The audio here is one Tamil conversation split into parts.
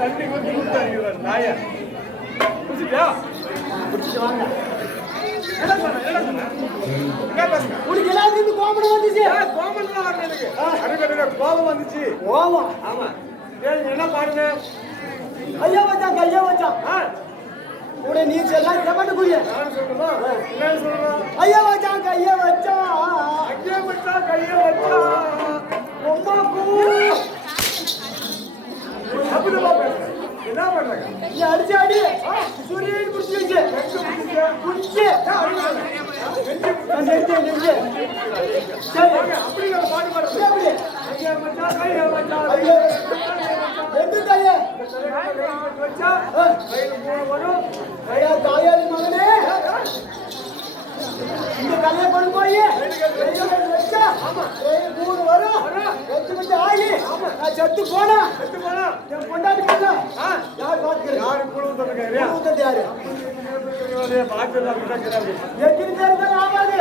தண்ணி கொஞ்சம் கொடுத்தாங்க நாய குடிச்சிட்டியா? குடிச்சிட்டு வாங்க. என்ன சொன்ன? உனக்கு எல்லாத்துக்கும் கோபம் வந்துச்சு. கோபம் தான் வரல எனக்கு. அதுக்கு கோபம் வந்துச்சு. கோபம்? ஆமா. என்ன பாருங்க, ஐயா வச்சான் கையா வச்சான். கூட நீ செல்லாம் ஜமாட்டு குடிய. நான் சொல்றேன். என்ன சொல்றேன்? ஐயா வச்சான் கையா வச்சான். ஐயா வச்சான் கையா வச்சான். அம்மாக்கு அப்படி பாப்பா. என்ன பண்றாங்க? நீ அடிச்சு அடி. சூரியன் குடிச்சு வச்சு. குடிச்சு. நெஞ்சு. சரி அப்படி நான் பாட்டு பாடுறேன். அப்படி. ஐயா வச்சான் கையா வச்சான். ஐயா எந்த கையா? வச்சா கையில போன வரும். ஐயா தாயாரி மகனே. இந்த கல்லை கொண்டு போய் வச்சா கையில மூணு வரும். வச்சு ஆகி நான் செத்து போனா என் பொண்டாட்டி பண்ண யார் பாத்துக்கிறேன்? யாரு குழுவுறது? யாரு எத்தனை பேர் ஆகாது.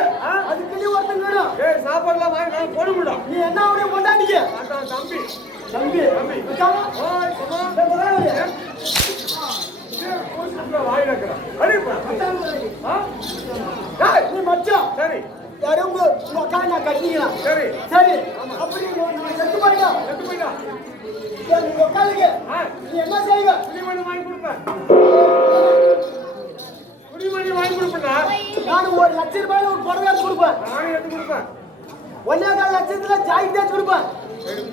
அதுக்கு ஒருத்தங்க வரும். சாப்பாடுலாம் வாங்கி நான் போட முடியும். நீ என்ன அவனையும் கொண்டாடிக்க. தம்பி தம்பி நீ மச்சான். சரி யாரும் உங்க அக்கா நான் கட்டிக்கலாம். சரி சரி அப்படி செத்து போயிட்டா. நீங்க உட்காந்துங்க. நீ என்ன செய்வ? குடிமணி வாங்கி கொடுப்பேன். குடிமணி வாங்கி கொடுப்பா. நான் 1 லட்சம் ரூபாயில ஒரு புடவை கொடுப்பேன். நானும் எடுத்து கொடுப்பேன். 1.25 லட்சத்துல ஜாக்கெட் தேச்சு கொடுப்பேன்.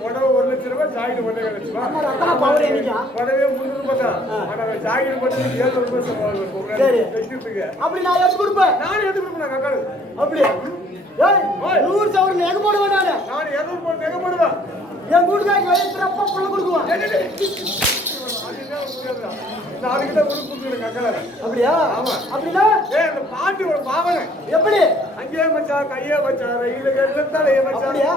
புடவை 1 லட்சம் ரூபாய், ஜாக்கெட் 1.25 லட்சம். அதான் பவர் என்னைக்கு புடவை 300 ரூபாய் தான். ஆனா ஜாக்கெட் மட்டும் 700 ரூபாய் சொல்லுவாங்க. சரி வெச்சிட்டு அப்படி நான் எடுத்து கொடுப்பேன். நானும் எடுத்து கொடுப்பேன் காக்காடு. அப்படி ஏய் 100 சவரன் எங்க போடுவேன் நானு? நான் 200 போட்டு எங்க போடுவேன்? என் கூடுதாங்க வைத்திரப்ப புள்ள கொடுக்குவான். நாளைக்கு தான் கொடுக்குறேன் காக்கால. அப்படியே ஆமா. அப்படினா அந்த பாட்டு ஒரு பாவனை எப்படி? அங்கே மச்சான் கையே மச்சான் ரயில கட்டத்தாலே மச்சான். அப்படியே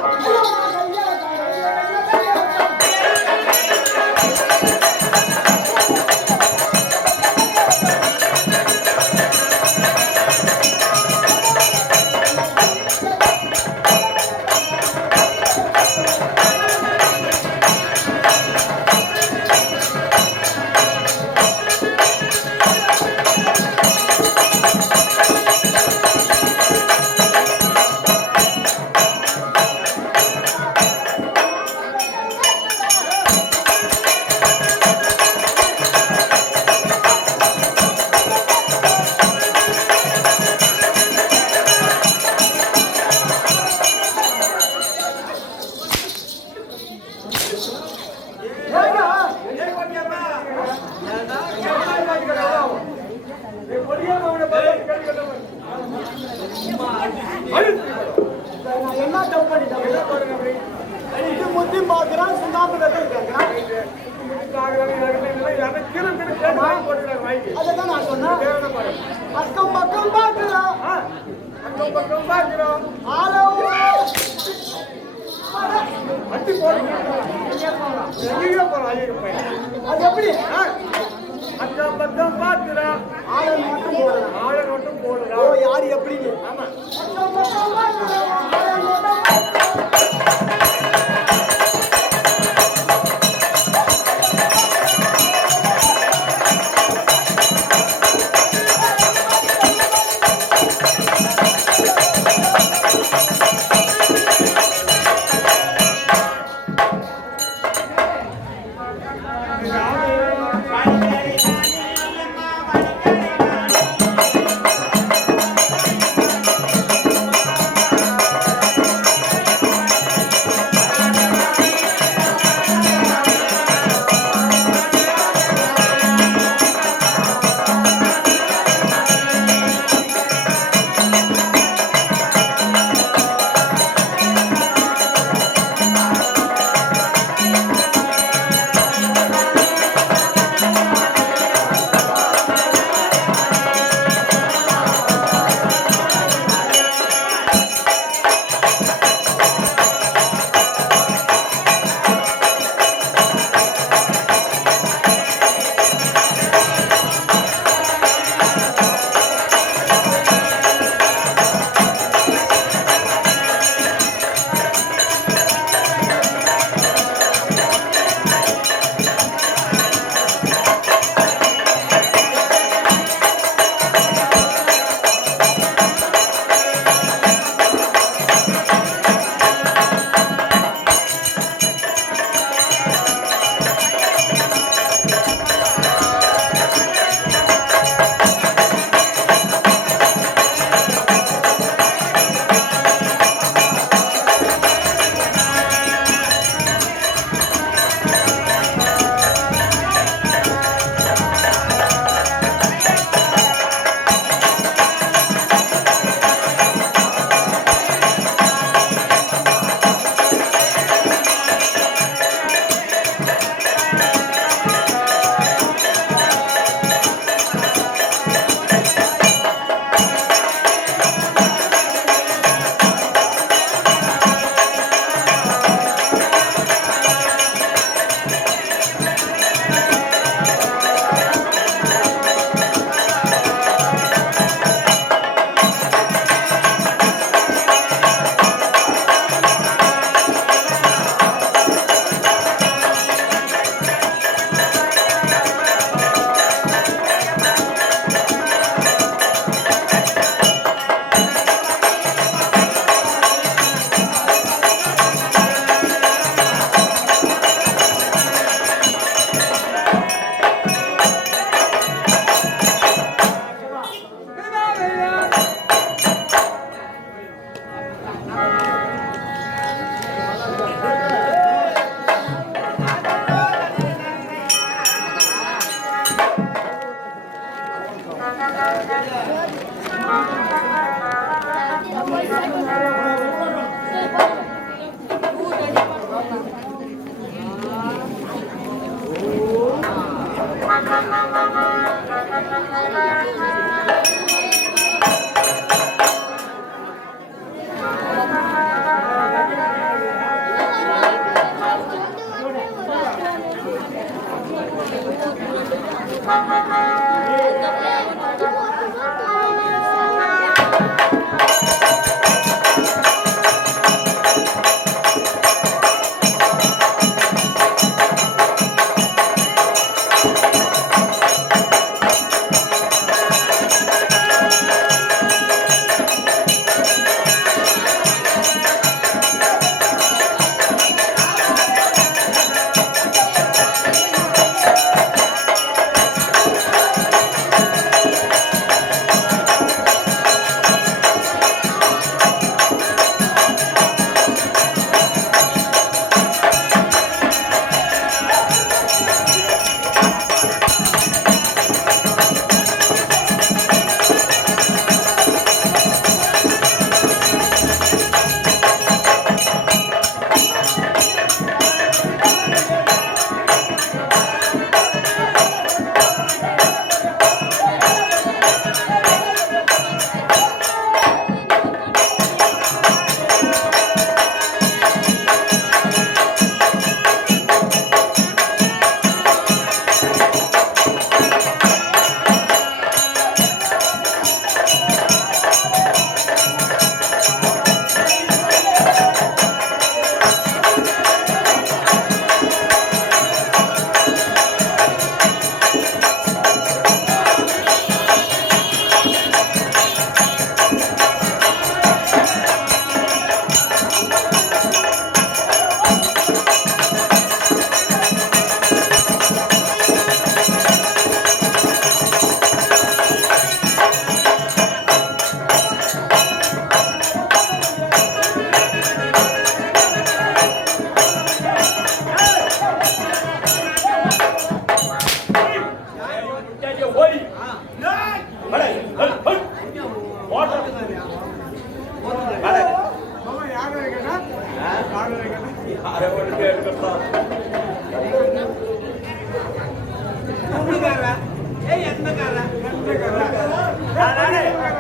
என்ன தப்பு பண்ணிட்டேன்? முத்தி பாக்குறான் சுண்ணாம்பு அதான் நான் சொன்னேன். அக்கம் பக்கம் பாக்குறான். அக்கம் பக்கம் பாக்குறோம். அட்டி போடுறோம். அது எப்படி? அக்கம் பக்கம் பாக்குறான். ஆளை மட்டும் போடுறான். யாரு எப்படி? ஆமா அக்கம் பக்கம் பாக்குறான்.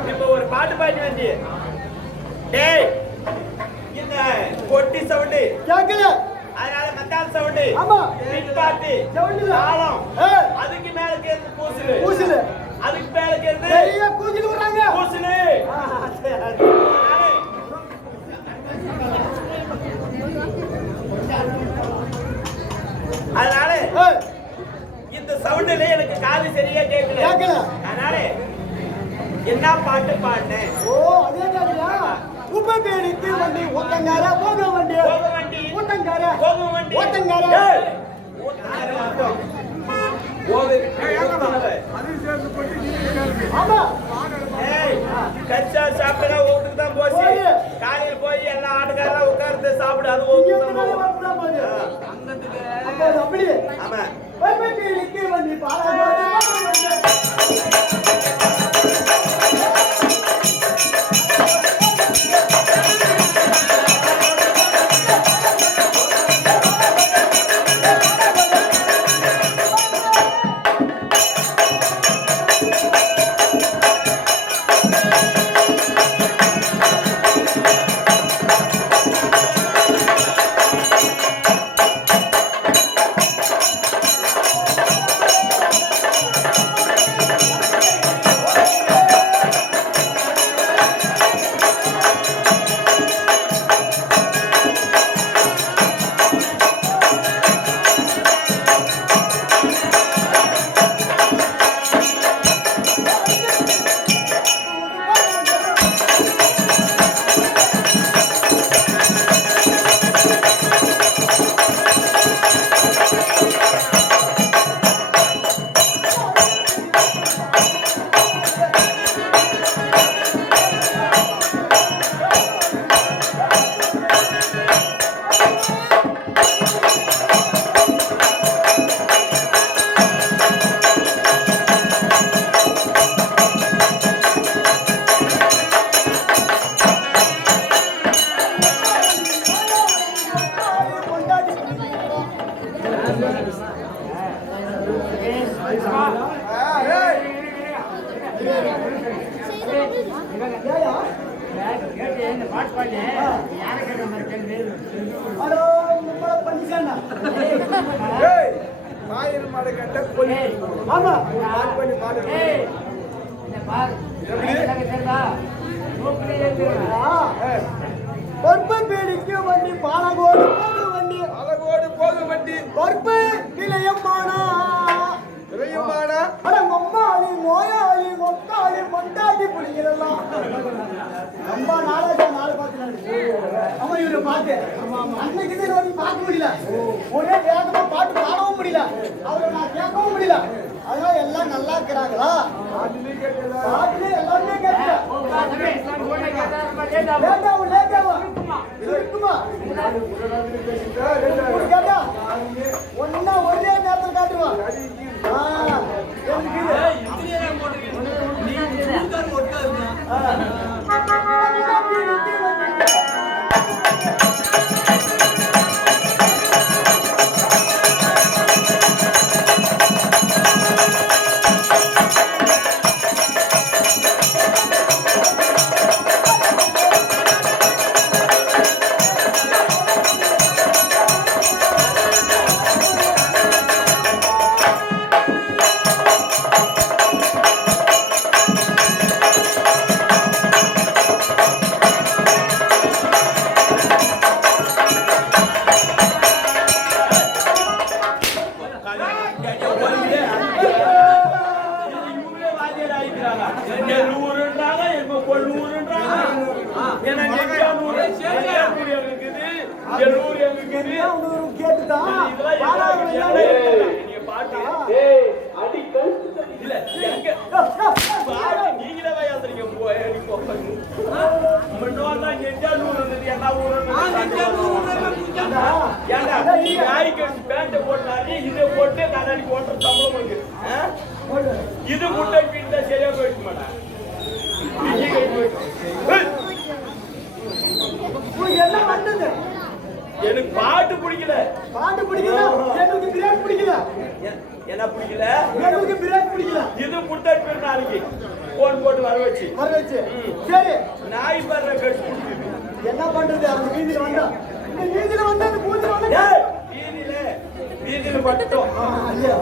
இப்ப ஒரு பாட்டு பாடி வந்து டேய் இந்த பொட்டி சவுண்ட் கேக்கல அதனால மத்தால் சவுண்ட் ஆமா பிட் பாட்டு சவுண்ட் தாளம் அதுக்கு மேல கேந்து கூசுல அதுக்கு மேல கேந்து பெரிய கூசுல வராங்க கூசுல அதனால இந்த சவுண்ட்ல எனக்கு காது சரியா கேக்கல அதனால என்ன பாட்டு பாடுனேன் ஓ அதே கேக்குறியா உபபேரிக்கு வண்டி ஓட்டங்கார போக வண்டி ஓட்டங்கார ஓட்டங்கார ஆமா ஏய் கச்சா சாப்பிட்டா ஓட்டுக்கு தான் போச்சு காலையில போய் எல்லா ஆட்டுக்காரலாம் உட்கார்ந்து சாப்பிடு அது ஓட்டுக்கு தான் போகுது அப்ப அப்படி ஆமா உபபேரிக்கு வண்டி பாலாஜி ஹலோ நம்மள பண்ணிச்சானா ஏய் மாயிர மாட கட்ட கோழி ஆமா பாட் பண்ணி பாடு ஏய் இந்த பார் எனக்கு தெரியுதா நோக்கிலே ஏத்துறா பொறுப்பு பீடிக்கு வண்டி பாலகோடு போகும் வண்டி அழகோடு போகும் வண்டி பொறுப்பு நிலையமானா இளையமாடா அட மம்மாளி நோயாளி மொத்தாளி மொண்டாட்டி பிடிக்கிறலாம் ரொம்ப நாளாக நாலு பார்த்து அம்மா இவரை பார்த்து அன்னைக்கு தான் பார்க்க முடியல ஒரே வேகமா பாட்டு பாடவும் முடியல அவரை நான் கேட்கவும் முடியல அதனால எல்லாம் நல்லா இருக்கிறாங்களா பாட்டுல எல்லாருமே கேட்டா ஒன்னா ஒரே நேரத்தில் காட்டுவான் இது முட்டை பீட்டா சரியா போயிட்டு மாட்டா என்ன பண்ணது எனக்கு பாட்டு பிடிக்கல பாட்டு பிடிக்கல எனக்கு பிரியாணி பிடிக்கல என்ன பிடிக்கல எனக்கு பிரியாணி பிடிக்கல இது முட்டை பீட் நாளைக்கு போன் போட்டு வர வச்சு சரி நாய் பர்ற கட்சி என்ன பண்றது அந்த வீதியில வந்தா இந்த வீதியில வந்தா அந்த பூதியில வந்தா வீதியில பட்டோம் ஐயா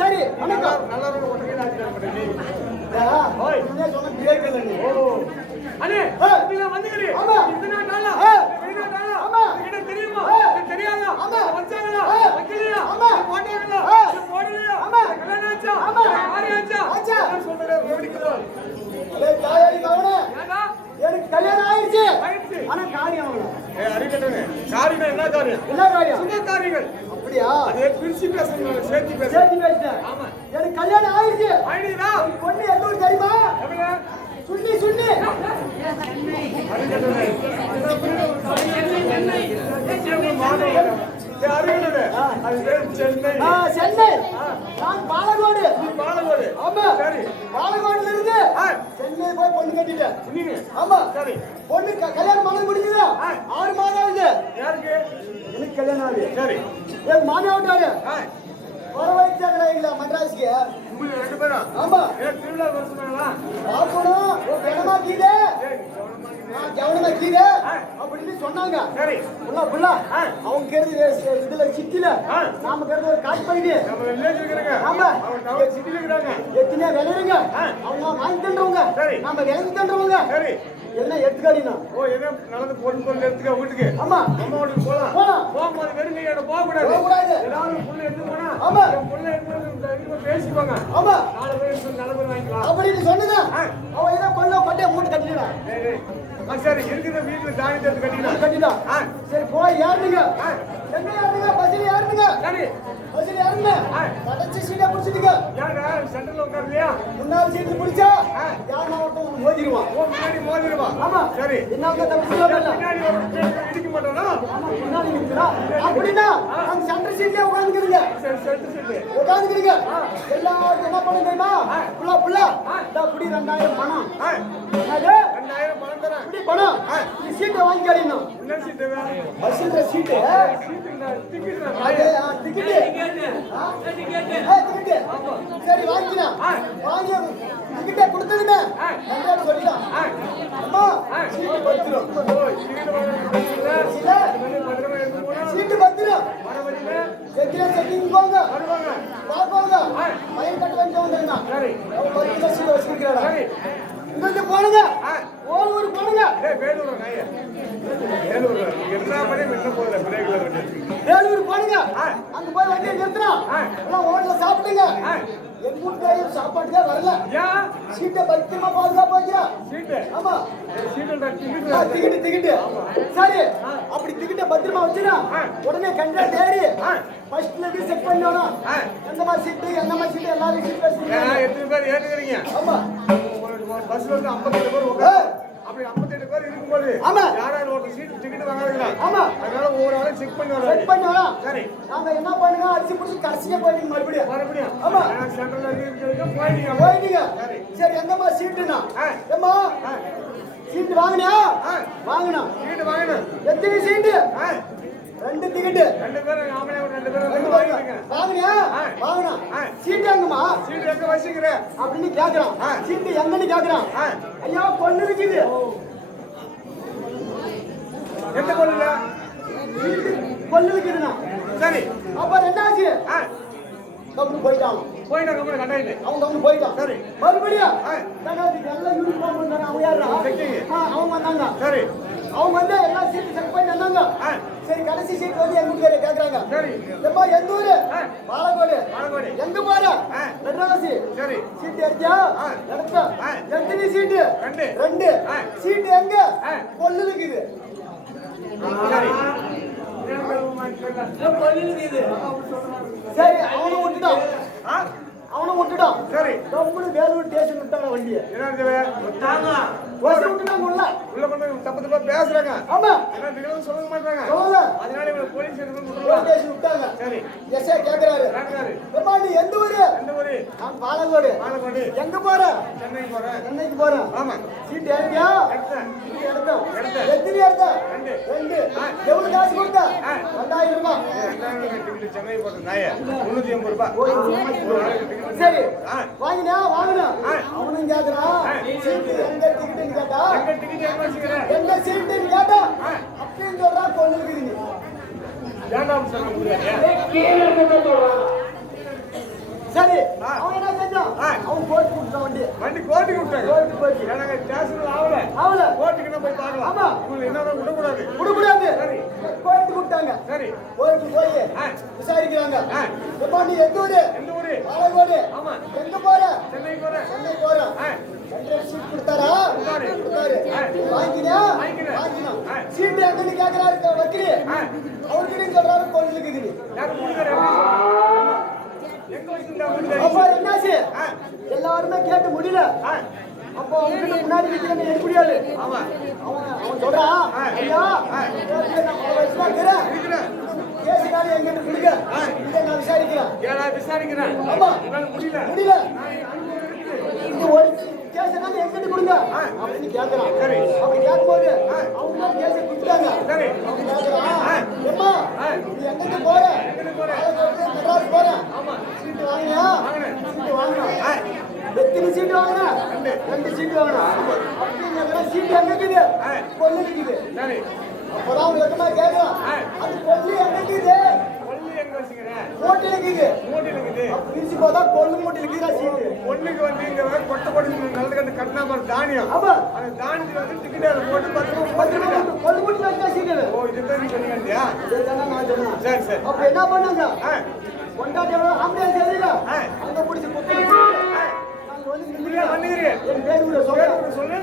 சரி எனக்கு கல்யாணம் ஆயிடுச்சு ஆனா காரியம் காரியம் என்ன காரியம் என்ன காரியம் சுப காரியங்கள் அப்படியா அதே பிரிச்சு பேசணும் சேர்த்து பேசுறேன் ஆமா எனக்கு கல்யாணம் ஆயிடுச்சு ஆயிடுதா பொண்ணு எந்த ஊர் தெரியுமா சுண்ணி சுண்ணி சென்னை நான் பாலகோடு ஆமா பாலகோடுல இருந்து சென்னை போய் பொண்ணு கட்டிட்டேன் ஆமா பொண்ணு கல்யாணம் பண்ண முடியுதா 6 மாதம் ஆகுது யாருக்கு எனக்கு கல்யாணம் ஆகுது சரி என் மாமியா விட்டாரு வர வயசுல மദ്രാஸ்க்கு ரெண்டு பேரும் ஆமா திருவிழா வருஷங்களா பாக்கணும் இடமாக்கிது கவனமா கீழே அப்படின்னு சொன்னாங்க. சரி புள்ள புள்ள அவங்க கேட்டு இதுல சிட்டில நாம கேட்டு ஒரு காசு பண்ணி நம்ம வில்லேஜ் இருக்கிறாங்க. ஆமா அவங்க டவுன் சிட்டில இருக்கிறாங்க. எத்தனை விளையுங்க அவங்க வாங்கி தந்துருவாங்க. சரி நம்ம விளைஞ்சு தந்துருவாங்க. சரி எதுனா எடுத்துக்காடினா ஓ என்ன நல்லது பொருள் எடுத்துக்க வீட்டுக்கு. ஆமா அம்மா வீட்டுக்கு போலாம். போகும்போது வெறும் கையோட போக கூடாது. ஏதாவது புள்ள எடுத்து போனா ஆமா புள்ள எடுத்து பேசிப்பாங்க. ஆமா 4 பேர் நல்ல பேர் வாங்கிக்கலாம் அப்படின்னு சொன்னதா அவன் ஏதோ கொட்டையை மூட்டு கட்டிடுறான். சரி இருக்கிற வீட்டுல தானியத்தை எடுத்து கட்டிக்கலாம். கட்டிட்டான். சரி போய் ஏறுங்க. எங்க ஏறுங்க? பஸ்ல ஏறுங்க. சரி பஸ்ல ஏறுங்க. கடைசி சீட்டை பிடிச்சிட்டீங்க. யாரா சென்டர்ல உட்கார்லையா? முன்னாள் சீட்டு பிடிச்சா யாரா ஒருத்தன் மோதிடுவான். ஓ முன்னாடி மோதிடுவான். ஆமா சரி என்னங்க தப்பு சொல்லல. முன்னாடி ஒரு இடிக்க மாட்டானா? ஆமா முன்னாடி நிக்கிறா. அப்படினா அந்த சென்டர் சீட்லயே உட்கார்ந்துக்கிறீங்க. சரி சரி உட்கார்ந்துக்கிறீங்க. எல்லாரும் என்ன பண்ணுங்க தெரியுமா? புள்ள இந்த புடி 2000 பணம். என்னது? 2000 பணம் தரேன். புடி பணம். இந்த சீட்டை வாங்கி கேடினோம். என்ன சீட் வேணும்? பஸ்ல சீட்டு. டிக்கெட் சரி வாங்கிக்கலாம். வாங்கி டிக்கெட்டை கொடுத்ததுமே கண்டாடு சொல்லிட்டான். அம்மா சீட்டு பத்திரம். சீட்டு பத்திரம். செக்கிங் போங்க பாப்பாங்க பையன் கட்ட வேண்டிய வந்துருங்க. அவன் 10 லட்சம் வச்சிருக்கிறாடா. இங்கிருந்து போனுங்க ஒரு போனுங்க. வேலூர் என்ன பண்ணி விட்டு போகுது பிரேக்ல வேலூர் போனுங்க. அங்க போய் வண்டியை நிறுத்தினா எல்லாம் ஹோட்டல்ல சாப்பிட்டுங்க. எங்க வீட்டுல சாப்பாட்டுக்கே வரல. சீட்டை பத்திரமா பாதுகாப்பாங்க. ஆமா டிக்கெட் சரி அப்படி டிக்கெட்டை பத்திரமா வச்சுனா உடனே கண்டாக்ட் ஏறி ஃபர்ஸ்ட்ல இருந்து செக் பண்ணணும். எந்த மாதிரி சீட்டு எல்லாரும் சீட் வச்சிருக்காங்க. எத்தனை பேர் ஏறுறீங்க? ஆமா பஸ்ல வந்து 57 பேர் உட்கார்ந்து அப்படி 58 பேர் இருக்கும்போது ஆமா யாராவது ஒரு சீட் டிக்கெட் வாங்குறாங்க. ஆமா அதனால ஒவ்வொரு ஆளும் செக் பண்ணி வரோம். சரி நாங்க என்ன பண்ணுங்க அடிச்சு புடிச்சு கடைசியா போயிடுங்க மறுபடியும். ஆமா சென்ட்ரல்ல இருந்து போயிட்டீங்க. சரி எங்கம்மா சீட்டுனா? ஏம்மா சீட்டு வாங்கினியா? வாங்கினோம். சீட்டு வாங்கினோம். எத்தனை சீட்டு? 2 டிக்கெட். 2 பேரும் ஆம்பளை 2 பேரும் வாங்கிட்டீங்க. வாங்கினியா? வாங்கினோம். சீட்டு எங்கம்மா? சீட்டு எங்க வச்சிருக்கிற அப்படின்னு கேக்குறான். சீட்டு எங்கன்னு கேக்குறான். ஐயா கொள்ளு இருக்குது. எந்த கொள்ளுல? சீட்டு கொள்ளு இருக்குதுண்ணா. சரி அப்ப ரெண்டாச்சு கம்பெனி போயிட்டான். போயிட்டா கம்பெனி கட்டாயிட்டு அவன் கம்பெனி போயிட்டான். சரி மறுபடியும் எல்லாம் யூனிஃபார்ம் பண்ணாங்க. அவங்க யாரா? அவங்க வந்தாங்க. சரி அவங்க வந்து எல்லா சீட்டு செக் பண்ணி வந்தாங்க. சரி கடைசி சீட் வந்து எங்க வீட்டுக்காரர் கேக்குறாங்க. சரி எப்பா எந்த ஊரு? பாலக்கோடு. பாலக்கோடு எங்க போற? மெட்ராஸ். சரி சீட் எடுத்தியா? எடுத்தா. எத்தனை சீட்டு? 2. சீட் எங்க? கொல்லுல இருக்குது. சரி சரி அவனை விட்டுட்டான். சரி கம்பெனி வேலூர் ஸ்டேஷன் விட்டாங்க வண்டியை. உள்ள கொண்டு தப்பு தப்பா பேசுறாங்க. ஆமா சொல்ல மாட்டாங்க. அதனால இவங்க போலீஸ் ஸ்டேஷன் விட்டாங்க. சரி எஸ்ஐ கேக்குறாரு. ஏப்பா நீ எந்த ஊரு? நான் பாலக்கோடு. எங்க போற? சென்னைக்கு போறேன். ஆமா சீட் எடுத்தியா? எடுத்தேன். எத்தனை எடுத்த? 2. எவ்வளவு காசு கொடுத்த? 2000 ரூபாய். சென்னை போட்ட நாய 380 ரூபாய். சரி வாங்கினா அவனும் கேக்குறான். சீட்டு எங்க டிக்கெட் கேட்டா எந்த சீட்டு கேட்டா அப்படின்னு சொல்றா. கொள்ளுக்குறீங்க சரி அவன் என்ன செஞ்சான்? அவன் கோர்ட்டு கூப்பிட்டான். வண்டி கோர்ட்டுக்கு விட்டாங்க. கோர்ட்டு போயிடுச்சு. எனக்கு ஸ்டேஷன்ல ஆவல கோர்ட்டுக்கு போய் பார்க்கலாம். ஆமா உங்களுக்கு என்ன விடக்கூடாது சரி கோர்ட்டு கூப்பிட்டாங்க. சரி கோர்ட்டு போய் விசாரிக்கிறாங்க. எப்பா நீ எந்த ஊரு? பாலக்கோடு. ஆமா எங்க போற? சென்னை போறேன். சீட் கொடுத்தாரா? கொடுத்தாரு. வாங்கினா சீட்டு எங்கன்னு கேக்குறாரு வக்கீல். அவருக்கு சொல்றாரு கொள்ளுக்குது. அப்ப என்னாச்சு? எல்லாருமே கேட்டு முடியல. அப்போ அவங்க முன்னாடி நிக்கிறேன்னு எடுக்க முடியாது. அவன் சொல்றான் ஐயா கேசுனால எங்கிட்ட கொடுங்க. இதை நான் விசாரிக்கிறேன். ஆமா முடியல. இது ஒரு கேசுனால எங்கிட்ட கொடுங்க அப்படின்னு கேட்கறான். அப்படி கேட்கும்போது அவங்க கேச கொடுத்துட்டாங்க. அவங்க கேட்கறான் ஏம்மா நீ எங்கிட்ட போற? மெட்ராஸ் போறேன். சீட்டு வாங்கினியா? சீட்டு வாங்கினா. எத்தனை சீட்டு வாங்கினா? 2 சீட்டு வாங்கினா. அப்படின்னு சீட்டு எங்க இருக்குது கொல்லு இருக்குது சரி அப்பதான் அவங்க வெக்கமா கேட்கலாம் அது கொல்லு எங்க இருக்குது கொல்லி எங்க வச்சுக்கிறேன் மூட்டையில இருக்குது மூட்டில் இருக்குது பிரிச்சு பார்த்தா கொல்லு மூட்டையில இருக்குதா சீட்டு பொண்ணுக்கு வந்து இங்க கொட்டை கொடி நல்லது கண்டு கட்டினா மாதிரி தானியம் ஆமா அந்த தானியத்துல வந்து டிக்கெட் அதை போட்டு 10 ரூபாய் கொல்லு மூட்டையில இருக்கா சீட்டு ஓ இதுதான் நீ பண்ணி வேண்டியா இதுதானே நான் சொன்னேன் சரி சரி அப்ப என்ன பண்ணாங்க கொண்டாட்டியோட ஆம்புலன்ஸ் எதுல அங்க பிடிச்சி குத்து நாங்க வந்து நில்லுங்க பண்ணுகிறீங்க என் பேர் கூட சொல்றேன் சொல்லு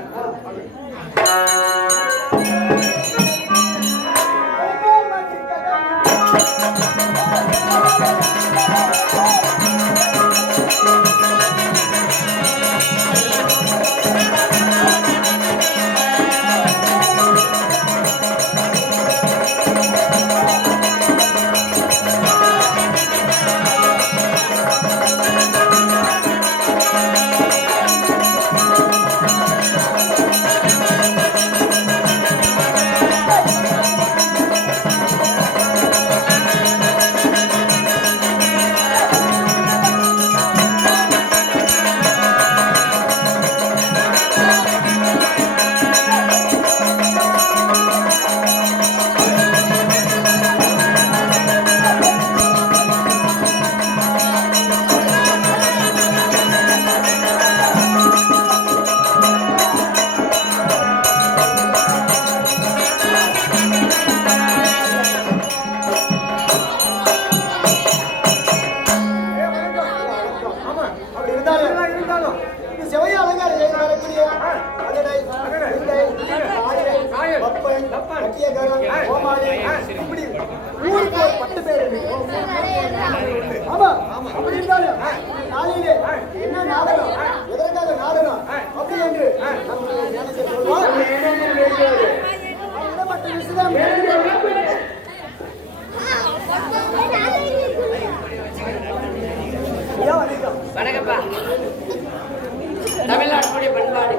என்ன நாடகம் எதற்காக நாடகம் அப்படி என்று வணக்கம்ப்பா. தமிழ்நாட்டுடைய பண்பாடு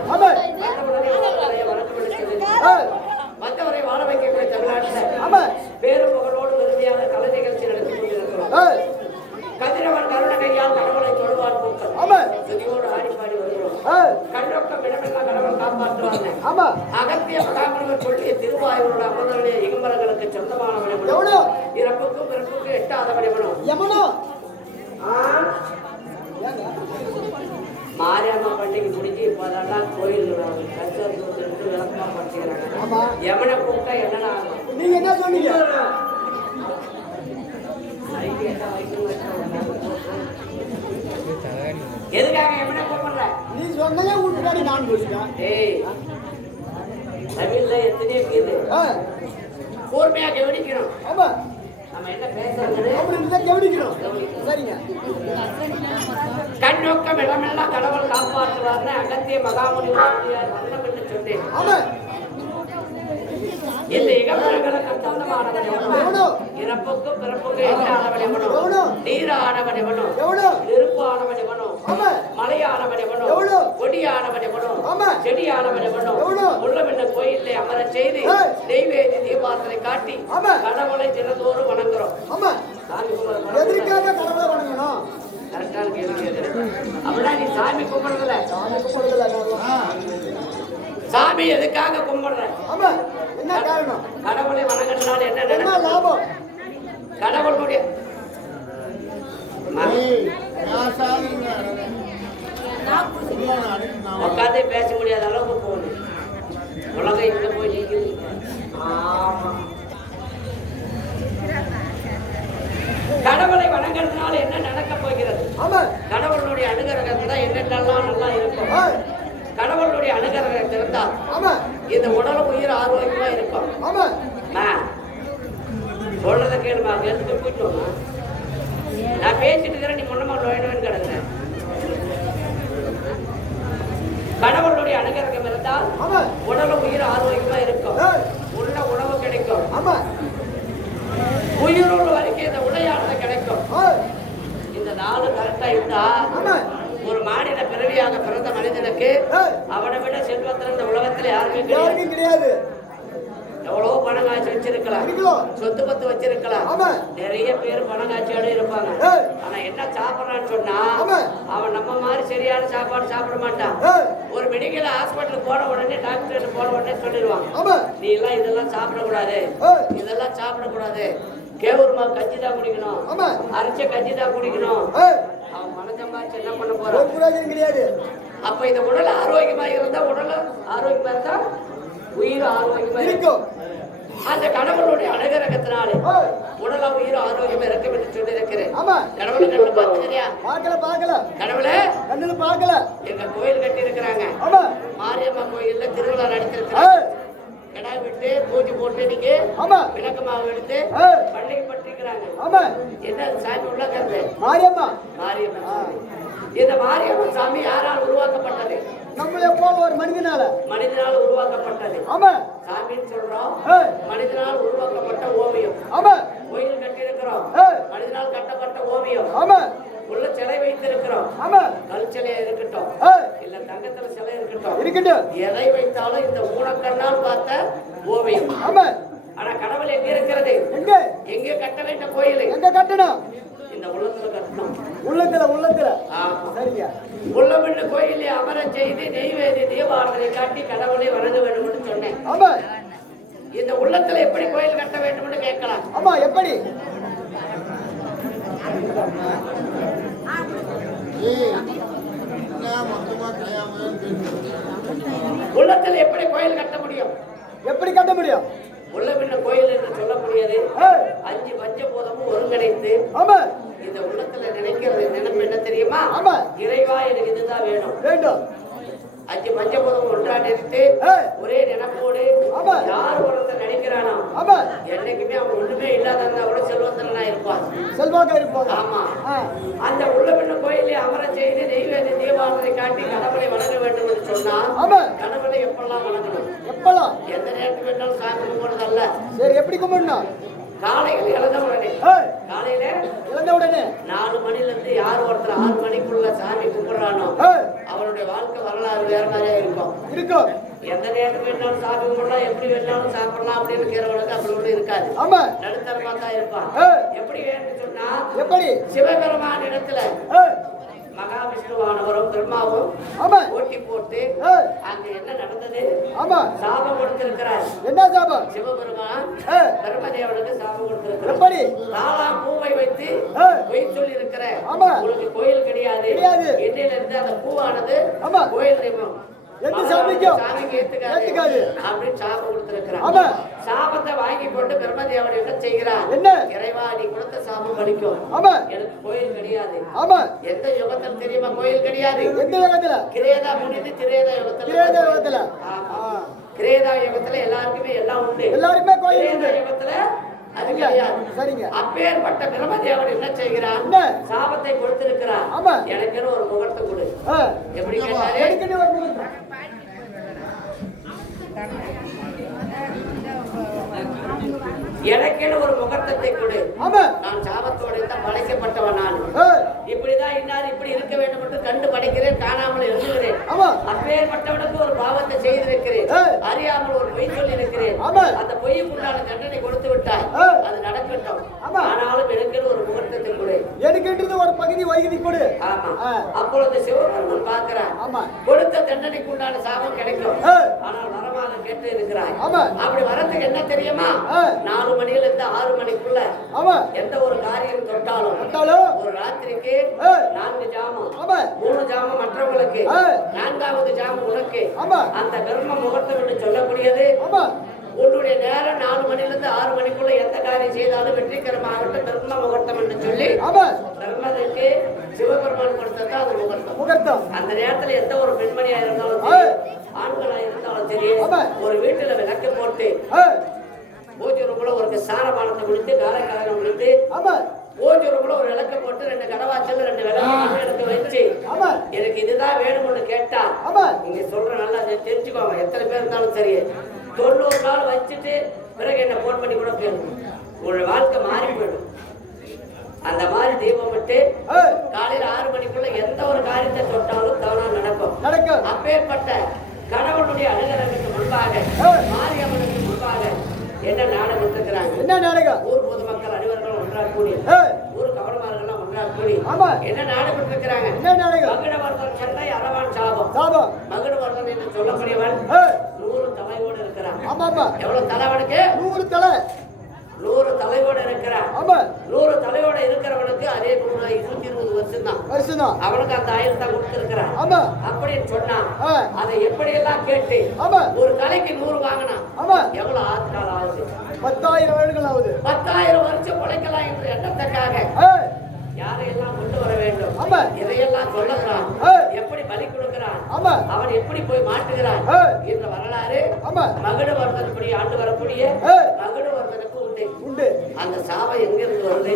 மற்றவரை வாழ வைக்கக்கூடிய தமிழ்நாட்டில் பேரும் புகழோடு பெருமையாக கலை நிகழ்ச்சி நடத்தி கொண்டிருக்கிறோம். கதிரவன் கருண கையால் கடவுளை தொழுவார் பூக்கள் துதியோடு ஆடிப்பாடி வருகிறோம். கண்ணோக்கம் இடமெல்லாம் கடவுள் காப்பாற்றுவாங்க. அகத்திய மகாமுனிவர் சொல்லிய திருவாயூரோட அமர்தலுடைய இகம்பரங்களுக்கு சொந்தமானவனை இறப்புக்கும் பிறப்புக்கும் எட்டாதவனை மாரியம்மா பண்டிகை முடிஞ்சு இப்போதான் கோயில் விளக்கமா படிச்சுக்கிறாங்க. யமனை கூப்பிட்டா என்னன்னா நீங்க என்ன சொன்னீங்க? எதுக்காக யமனை கூப்பிடுற? நீ சொன்னதே உள்பின்னாடி நான் சொல்லிட்டேன். ஏய் தமிழ்ல எத்தனையோ இருக்குது, கூர்மையா கவனிக்கணும். ஆமா நம்ம என்ன பேசுறது அப்படி கவனிக்கணும். சரிங்க. கண்ணோக்கம் இடமெல்லாம் கடவுள் காப்பாற்றுவார்னு அகத்திய மகாமுனி வண்ணம் என்று சொன்னேன். ஆமா இந்த இகம்பரங்களுக்கு சொந்தமானவன் எவனோ, இறப்புக்கும் பிறப்புக்கும் எட்டானவன் எவனோ, நீரானவன் எவனோ, நெருப்பானவன் எவனோ, மலையானவன் எவனோ, கொடியானவன் எவனோ, செடியானவன் எவனோ, உள்ளமென்ன கோயிலே அமர செய்து நெய்வேதி தீபாரத்தை காட்டி கடவுளை தினந்தோறும் வணங்குறோம். எதற்காக கடவுளை வணங்கணும்? கரெக்டான கேள்வி கேட்கிறேன். அப்படின்னா நீ சாமி கும்பிடுறதுல சாமி எதுக்காக கும்பிடுற? ஆமா என்ன காரணம்? கடவுளை வணங்குறதுனால என்ன லாபம்? கடவுளுடைய உட்காந்தே பேச முடியாத அளவுக்கு போகணும். உலகம் இங்க போய் நிற்குது. கடவுளை வணங்குறதுனால என்ன நடக்க போகிறது? கடவுளுடைய அனுகிரகத்துல என்னென்னலாம் நல்லா இருக்கும். கடவுளுடைய அனுகிரகம் இருந்தால் இந்த உடல் உயிர் ஆரோக்கியமா இருக்கும். சொல்றத கேளுமா, எடுத்து போயிட்டோமா? நான் பேசிட்டு இருக்கிறேன், நீ முன்னமா நோயினு கிடக்குறேன். கடவுளுடைய அனுகிரகம் இருந்தால் உடல் உயிர் ஆரோக்கியமா இருக்கும். உள்ள உணவு கிடைக்கும். உயிரோடு வரைக்கும் இந்த உடையானது கிடைக்கும். இந்த நாலு கரெக்டா இருந்தா ஒரு மாநில பிறவியாக பிறந்த மனிதனுக்கு அவனை விட செல்வத்தில் இந்த உலகத்தில் யாருமே கிடையாது. எவ்வளவோ பணம் காய்ச்சி வச்சிருக்கலாம், சொத்து பத்து வச்சிருக்கலாம், நிறைய பேர் பணம் காய்ச்சியோட இருப்பாங்க. ஆனா என்ன சாப்பிடறான்னு சொன்னா அவன் நம்ம மாதிரி சரியான சாப்பாடு சாப்பிட மாட்டான். ஒரு மெடிக்கல் ஹாஸ்பிட்டல் போன உடனே டாக்டர் போன உடனே சொல்லிடுவான், நீ எல்லாம் இதெல்லாம் சாப்பிடக்கூடாது, இதெல்லாம் சாப்பிடக்கூடாது, கேவுருமா கஞ்சி தான் குடிக்கணும், அரைச்ச கஞ்சி தான் குடிக்கணும். அவன் மனசம்பாச்சு என்ன பண்ண போறான் கிடையாது. அப்ப இந்த உடல் ஆரோக்கியமா இருந்தா உடல் ஆரோக்கியமா இருந்தா உயிர் ஆரோக்கியமா இருக்கும். அந்த கடவுளுடைய அனுகிரகத்தினாலே உடல உயிர் ஆரோக்கியமா இருக்கும் என்று சொல்லி இருக்கிறேன். கடவுளை கண்ணு பார்த்துக்கிறியா? கடவுளை கண்ணுல பார்க்கல. எங்க கோயில் கட்டி இருக்கிறாங்க, மாரியம்மா கோயில்ல திருவிழா நடத்திருக்கிறாங்க. கிடாய் விட்டு பூஜை போட்டு நீங்க விளக்கமாக எடுத்து பள்ளிக்கு பட்டிருக்கிறாங்க. என்ன சாமி உள்ள கருது? மாரியம்மா. இந்த மாரியம்மன் சாமி யாரால் உருவாக்கப்பட்டது? நம்மளை போல ஒரு மனிதனால உருவாக்கப்பட்டது. சாமின்னு சொல்றோம், மனிதனால் உருவாக்கப்பட்ட ஓவியம். கோயில் கட்டி இருக்கிறோம், மனிதனால் கட்டப்பட்ட ஓவியம். உள்ள சிலை வைத்திருக்கிறோம், கல் சிலையா இருக்கட்டும் இல்ல தங்கத்துல சிலை இருக்கட்டும், எதை வைத்தாலும் இந்த ஊனக்கண்ணால் பார்த்த ஓவியம். ஆனா கடவுள் எங்க இருக்கிறது? எங்க கட்ட வேண்டிய கோயில் எங்க கட்டணும்? இந்த உள்ளத்துல கட்டணும். உள்ளத்துல சரிங்க. உள்ளமிட்டு கோயிலே அமர செய்து நெய்வேதி தீபாவளி காட்டி கடவுளை வணங்க வேண்டும் என்று சொன்னேன். இந்த உள்ளத்துல எப்படி கோயில் கட்ட வேண்டும் என்று கேட்கலாம். எப்படி? உள்ளத்துல எப்படி கோயில் கட்ட முடியும்? எப்படி கட்ட முடியும்? உள்ளமிட்ட கோயில் என்று சொல்லக்கூடியது 5 பஞ்சபூதமும் ஒருங்கிணைத்து இந்த உள்ளத்துல நினைக்கிறது நினைப்பு என்ன தெரியுமா? இறைவா எனக்கு இதுதான் வேணும். 5 பஞ்சபூதம் ஒன்றா நிறுத்து ஒரே நினைப்போடு யார் ஒருத்தர் நினைக்கிறானா என்னைக்குமே அவன் ஒண்ணுமே இல்லாத கூட செல்வந்தனா இருப்பான், செல்வாக்கா இருப்பான். ஆமா, அந்த உள்ளமிட்ட கோயிலே அமர செய்து நெய்வேதி தீபாவளி காட்டி கடவுளை வணங்க வேண்டும் என்று சொன்னா கடவுளை எப்பெல்லாம் வணங்கணும்? எப்பெல்லாம்? எந்த நேரத்துக்கு வேண்டாலும் சாமி கும்பிடுறதல்ல. சரி, எப்படி கும்பிடணும்? காலையில் இழந்த உடனே 4 மணில இருந்து யார் ஒருத்தர் 6 மணிக்குள்ள சாமி கும்பிடுறானோ அவனுடைய வாழ்க்கை வரலாறு வேற மாதிரியா இருக்கும். எந்த நேரத்துக்கு வேணாலும் சாமி கும்பிடலாம், எப்படி வேணாலும் சாப்பிடலாம் அப்படின்னு கேட்கறவனுக்கு அப்படி ஒண்ணு இருக்காது. நடுத்தரமா தான் இருப்பான். எப்படி வேணும்னு சொன்னா எப்படி சிவபெருமான் இடத்துல மகாவிஷ்ணுவானவரும் பிரம்மாவும் போட்டி போட்டு அங்க என்ன நடந்தது? சாபம் கொடுத்திருக்கிறார். என்ன சாபம்? சிவபெருமான் பிரம்மதேவனுக்கு சாபம் கொடுத்திருக்கிறார். தாளாம் பூவை வைத்து பொய் சொல்லி இருக்கிற உங்களுக்கு கோயில் கிடையாது, இன்னையில இருந்து அந்த பூவானது கோயில் சாமிக்கு ஏத்துக்காது அப்படின்னு சாபம் கொடுத்திருக்கிறார். சாபத்தை வாங்கி கொண்டு பிரம்மதேவன் என்ன செய்கிறார்? இறைவா நீ கொடுத்த சாபம் பலிக்கும், எனக்கு கோயில் கிடையாது. எந்த யுகத்தில் தெரியுமா கோயில் கிடையாது? எந்த யுகத்துல? கிரேதா முடிந்து திரேதா யுகத்துல. கிரேதா யுகத்துல எல்லாருக்குமே எல்லாம் உண்டு, எல்லாருக்குமே கோயில். யுகத்துல அது கிடையாது. சரிங்க. அப்பேற்பட்ட பிரம்மதேவன் என்ன செய்கிறார்? சாபத்தை கொடுத்திருக்கிறார். எனக்குன்னு ஒரு முகத்தை கொடு. எப்படி கேட்டாரு? எனக்கென ஒரு முகத்தை கொடு. நான் சாபத்தோடு தான் படைக்கப்பட்டவன். நான் இப்படிதான் இன்னார் இப்படி இருக்க வேண்டும் என்று கண்டு படைக்கிறேன், காணாமல் இருக்கிறேன். அப்பேற்பட்டவனுக்கு ஒரு பாவத்தை செய்திருக்கிறேன், அறியாமல் ஒரு பொய் சொல்லி இருக்கிறேன். அந்த பொய்யுக்குண்டான தண்டனை கொடுத்து விட்டார், அது நடக்கட்டும். ஆனாலும் எனக்கென ஒரு முகத்தை கொடு, எனக்கென்று ஒரு பகுதி வைகதி கொடு. ஆமா. அப்பொழுது சிவபெருமான் பார்க்கிறார், கொடுத்த தண்டனைக்கு உண்டான சாபம் கிடைக்கும், ஆனால் வரமாக கேட்டு இருக்கிறார். அப்படி வரதுக்கு என்ன தெரியுமா? 4 மணியில இருந்து 6 மணிக்குள்ள எந்த ஒரு காரியம் தொட்டாலும் ஒரு ராத்திரிக்கு 4 ஜாமம், 3 ஜாமம் மற்றவங்களுக்கு, 4வது ஜாமம் உனக்கு. அந்த கர்ம முகூர்த்தம் என்று சொல்லக்கூடியது உன்னுடைய நேரம் 4 மணில இருந்து 6 மணிக்குள்ள எந்த காரியம் செய்தாலும் வெற்றிகரமாகட்டும் கர்ம முகூர்த்தம் என்று சொல்லி தர்மத்துக்கு சிவபெருமான் கொடுத்தது அது முகூர்த்தம். அந்த நேரத்துல எந்த ஒரு பெண்மணியா இருந்தாலும் சரி, ஆண்களா இருந்தாலும் சரி, ஒரு வீட்டுல விளக்கு போட்டு பூஜை ரூம்ல ஒரு சாரபானத்தை கொடுத்து காலக்காலம் கொடுத்து பூஜை ரூம்ல ஒரு விளக்க போட்டு 2 கடவாச்சல் 2 விளக்கு எடுத்து வச்சு எனக்கு இதுதான் வேணும்னு கேட்டா நீங்க சொல்ற நல்லா தெரிஞ்சுக்கோங்க. எத்தனை பேர் இருந்தாலும் சரி 90 நாள் வச்சுட்டு பிறகு என்ன போன் பண்ணி கூட போயிடும், உங்களோட வாழ்க்கை மாறி போயிடும். அந்த மாதிரி தீபம் விட்டு காலையில 6 மணிக்குள்ள எந்த ஒரு காரியத்தை தொட்டாலும் தானா நடக்கும். அப்பேற்பட்ட கடவுளுடைய அனுகிரகத்துக்கு முன்பாக மாரியம்மனுக்கு முன்பாக என்ன நாடகம் விட்டுக்கிறாங்க? என்ன நாடகம்? ஊர் பொதுமக்கள் அனைவர்களும் ஒன்றாக கூடி, ஊர் கவனமார்கள்லாம் ஒன்றாக கூடி என்ன நாடகம் விட்டுக்கிறாங்க? என்ன நாடகம்? மகுடவர்தன் சண்டை அரவான் சாபம். மகுடவர்தன் என்று சொல்லக்கூடியவன் 100 தலையோடு இருக்கிறான். எவ்வளவு தலைவனுக்கு? 100 தலை. 100 தலையோடு இருக்கிறான். 100 தலையோடு இருக்கிறவனுக்கு அதே 120 வருஷம் தான். அவனுக்கு அந்த 1000 தான் கொடுத்திருக்கிறான். அப்படின்னு சொன்னான். அதை எப்படி எல்லாம் கேட்டு ஒரு தலைக்கு 100 வாங்கினான். எவ்வளவு ஆட்காலம் ஆகுது? 10,000 வருடங்கள் ஆகுது. 10,000 வருஷம் உழைக்கலாம் என்ற எண்ணத்துக்காக யாரையெல்லாம் கொண்டு வர வேண்டும், இதையெல்லாம் சொல்லுகிறான். எப்படி பலி கொடுக்கிறான், அவன் எப்படி போய் மாட்டுகிறான் என்ற வரலாறு மகுடவர்தனுக்கு ஆண்டு வரக்கூடிய மகுடவர்தனுக்கு உண்டு. அந்த சாபம் எங்கிருந்து வருது?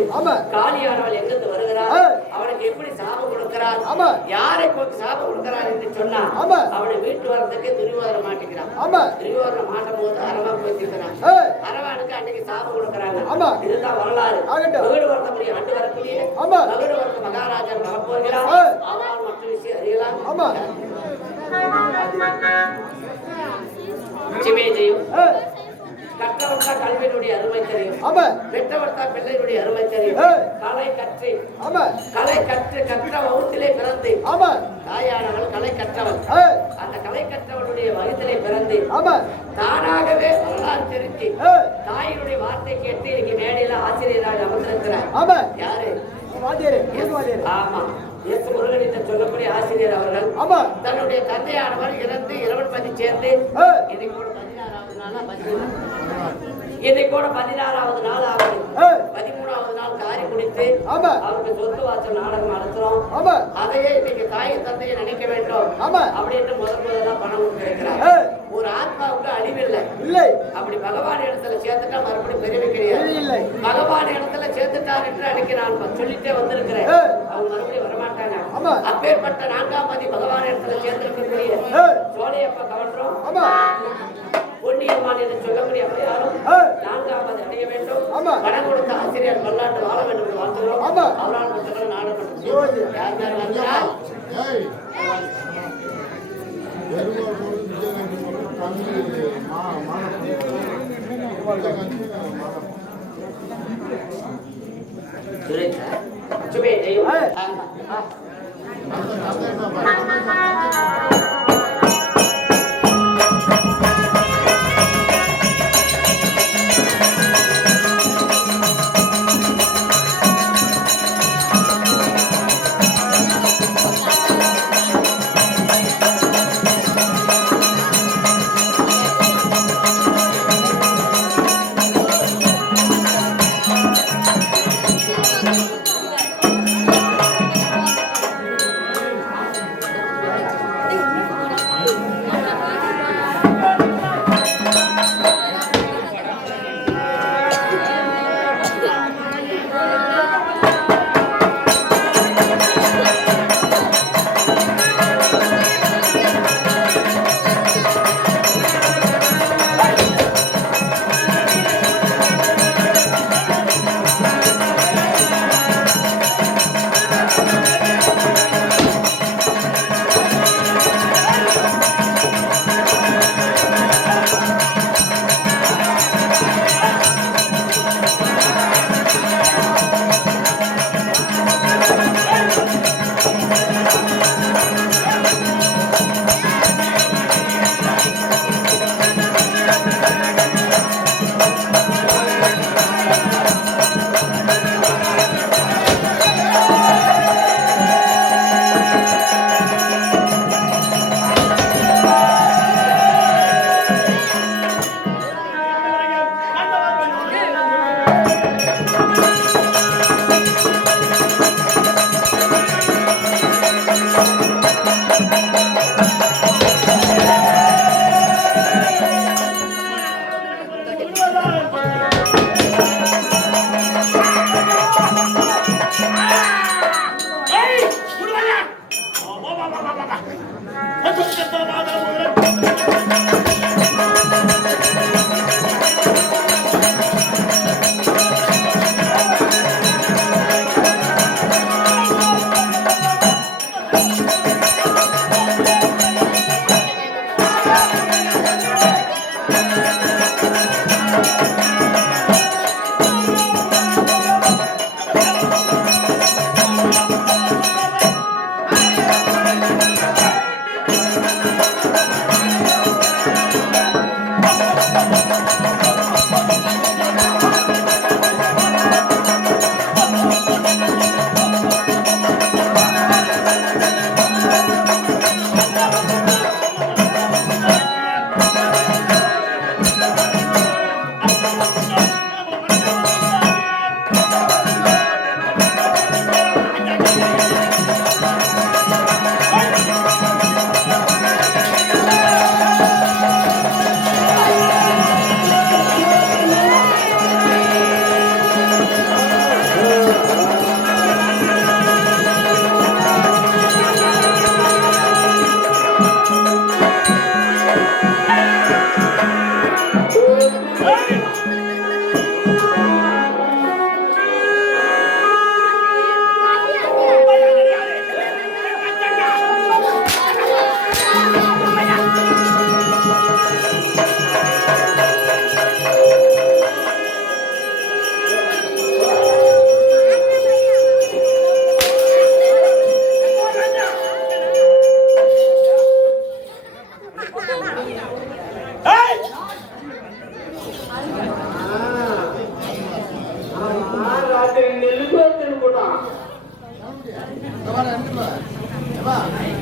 காளியானவள் எங்கிருந்து வருகிறார்? அவனுக்கு எப்படி சாபம் கொடுக்கிறார்? யாரை போய் சாபம் கொடுக்கிறார் என்று சொன்னா அவனை வீட்டு வரதுக்கு துரியோதன மாட்டிக்கிறான். துரியோதன மாட்டும் போது அரவா போய் திக்கிறான். அரவானுக்கு அன்னைக்கு சாபம் கொடுக்கிறாங்க. இதுதான் வரலாறு. மகுடவர்தனுடைய ஆண்டு வரக்கூடிய மகுடவர்த மகாராஜன் வரப்போகிறார். அவனால் மற்ற விஷயம் அறியலாம். சிவேஜியும் கற்றவர்த்தா கல்வியினுடைய அருமை தெரியும், பெற்றவர்த்தா பிள்ளையினுடைய அருமை தெரியும். கலை கற்று கற்ற வகுத்திலே பிறந்து தாயானவள் கலை கற்றவள். அந்த கலை கற்றவளுடைய வகுத்திலே பிறந்து தானாகவே வரலாறு தெரிஞ்சு தாயினுடைய வார்த்தை கேட்டு இன்னைக்கு மேடையில ஆசிரியராக அமர்ந்திருக்கிறார். யாரு? ஆமா, எஸ் முருகன் என்று சொல்லக்கூடிய ஆசிரியர் அவர்கள் தன்னுடைய தந்தையானவர் இறந்து இரவன் பதி சேர்ந்து இன்னைக்கு கூட 16வது நாளா இன்னைக்கு கூட 16வது நாள் ஆகுது. 13வது நாள் காரி முடித்து அவருக்கு சொத்து வாசல் நாடகம் நடத்துறோம். அதையே இன்னைக்கு தாயை தந்தையை நினைக்க வேண்டும் அப்படின்னு முதல்ல பணம் கொடுத்திருக்கிறார். ஒரு ஆத்மாவுக்கு அழிவில்லை. அப்படி பகவான் இடத்துல சேர்த்துட்டா மறுபடியும் பெருமை கிடையாது. பகவான் இடத்துல சேர்த்துட்டார் என்று அன்னைக்கு நான் சொல்லிட்டே வந்திருக்கிறேன். அவங்க மறுபடியும் வரமாட்டாங்க. அப்பேற்பட்ட 4ஆம் பதி பகவான் இடத்துல சேர்ந்திருக்கக்கூடிய சோழையப்ப கவர்றோம் பொன்னியம்மான் என்று சொல்லக்கூடிய யாரும் 4ஆம் பதி அடைய வேண்டும். பணம் கொடுத்த ஆசிரியர் பல்லாண்டு வாழ வேண்டும் என்று வாழ்த்துகிறோம். அவரால் புத்தகம் நாடப்பட்டது. யார் யார் வந்தால்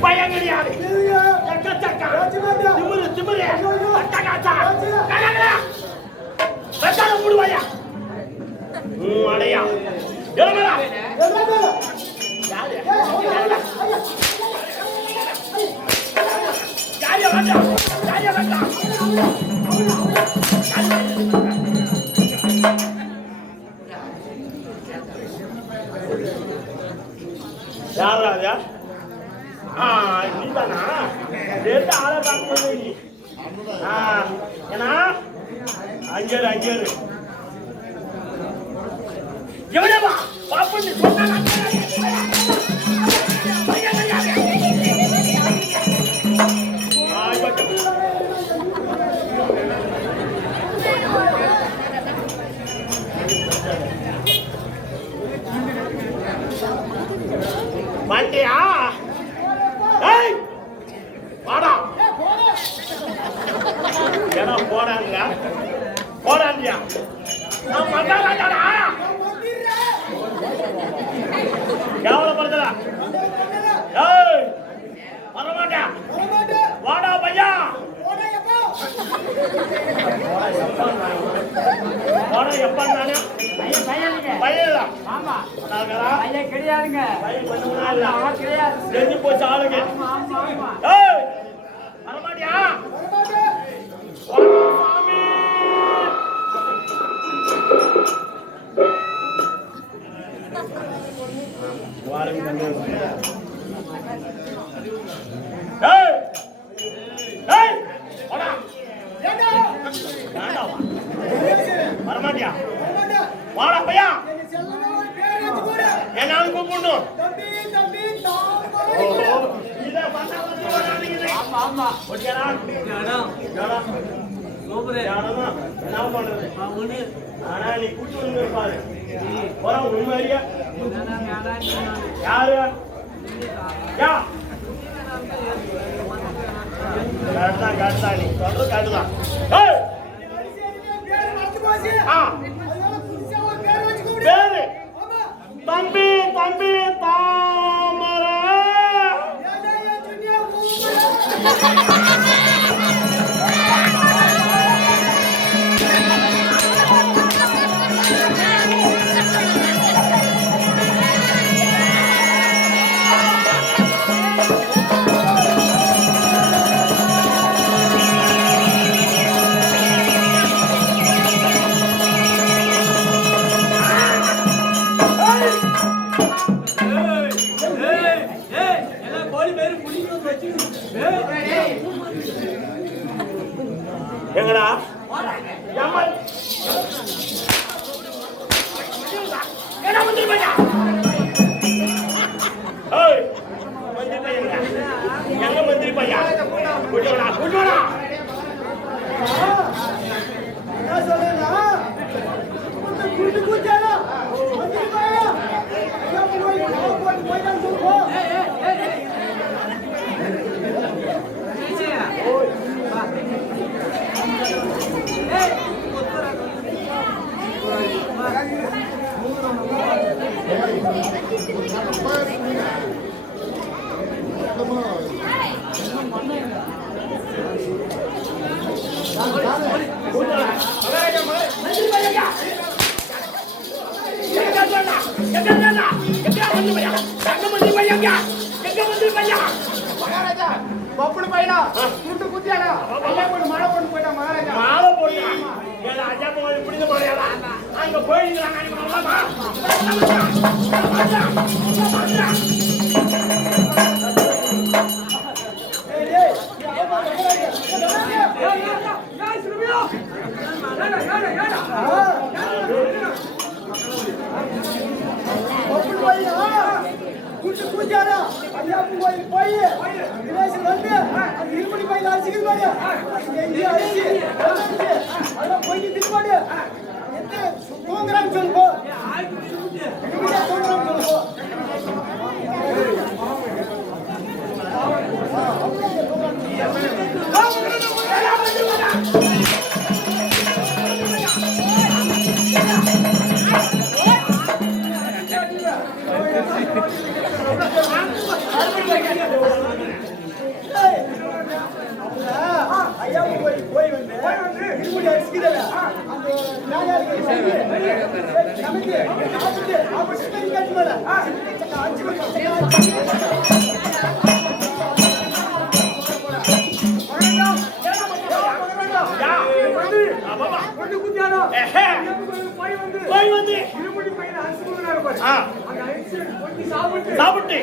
பயம் கிடையாது. எக்கச்சக்க. திமிரு, திமிரு. அட்டகாசா. கலகலா. வெட்டால மூடுவாயா. அடையா. எழுமலா. யாரு? யாரு வந்தா? யாரு வந்தா? யாரா? நீதானா? நேத்து ஆளை பார்க்கவே நீ. ஏன்னா அஞ்சேரு அஞ்சேரு எவ்வளவா பாப்பன்னு சொன்னாங்க. மாட்டியா? ஏய் வாடா. ஏன்னா போடாங்க போடாண்டியா? நான் மகாராஜாடா. எவ்வளவு படுத்தல? ஏய் வரமாட்டா. வாடா பையா. வாடா எப்ப நானே பையன் ஆமா நாங்களா ஐயா கிடையாதுங்க. பையன் கொஞ்சம் இல்ல அவன் கிடையாது. தெரிஞ்சு போச்சு ஆளுங்க. ஆமா ஆமா ஆமா. ஏய் வரமாட்டியா? சாமி வாருங்க தம்பி. ஏய் ஏய் வாடா. வேண்டாம் வரமாட்டியா? வாடா பையா. என்னாலும் கூப்பிடணும். ஆமா ஆமா. ஓகேடா? என்ன பண்றது? ஆனா நீ கூட்டு வந்து பாரு. உண்மை அறிய யாரு? யா கரெக்டான் கரெக்டான். நீ சொல்றது கரெக்டுதான். பேரு தம்பி தம்பி தாமர. எங்கடா எம்மன் என்ன மந்திரி பையா? ஏய் மந்திரி பையா எங்க மந்திரி பையா? கூட்டுவாடா கூட்டுவாடா. என்ன சொல்றேன்னா குண்டு குஞ்சாடா மந்திரி பையா. போய் போ. பப்புனு பையனா குண்டு குத்தியாடா ஐயா போடு மாலை போட்டு போய்டா மகாராஜா. மாலை போடுடா. ஏடா அஜா போய் இப்படி போறியாடா? அங்க போயிங்கறாங்க நீ வரலாமா? குண்டு குஞ்சாடா ஐயா போய் போய் விநாயகர் வந்து அந்த இருமணி பையில அடிச்சுக்கிட்டு பாரு. எங்க அடிச்சு அதெல்லாம் போய் திருப்பாடு. என்ன தூங்குறான்னு சொல்லு போ. தூங்குறான்னு சொல்லு போ. ஆ சமைச்சு சாப்பிட்டு அப்ப சிக்கன் கட்டி மேல அஞ்சு சாப்பிட்டு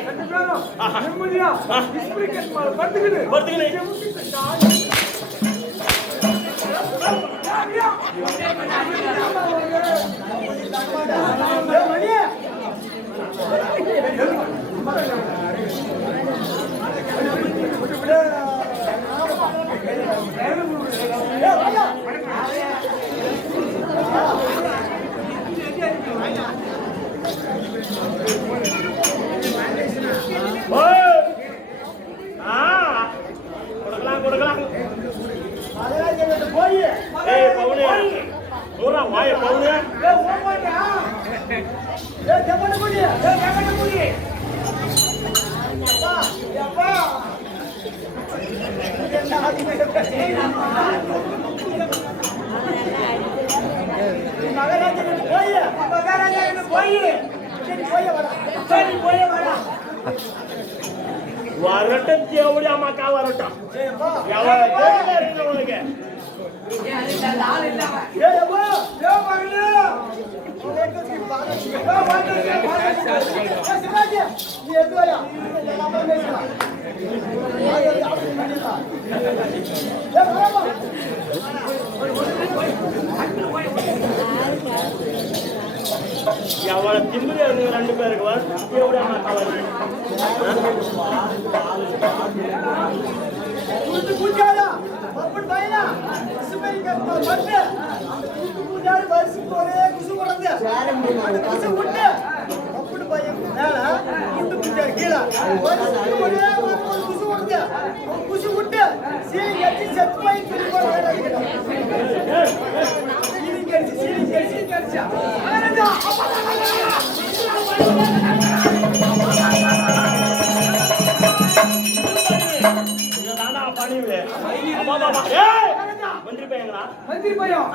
கொடுக்கலாம் போய் வாய பவுனு வரட்டும் தேவடி அம்மாக்கா வரட்டும் உனக்கு எவ்வளவு திமிரு நீங்க 2 பேருக்கு எவ்வளவு அம்மாக்கா வருது மந்திரி பையன்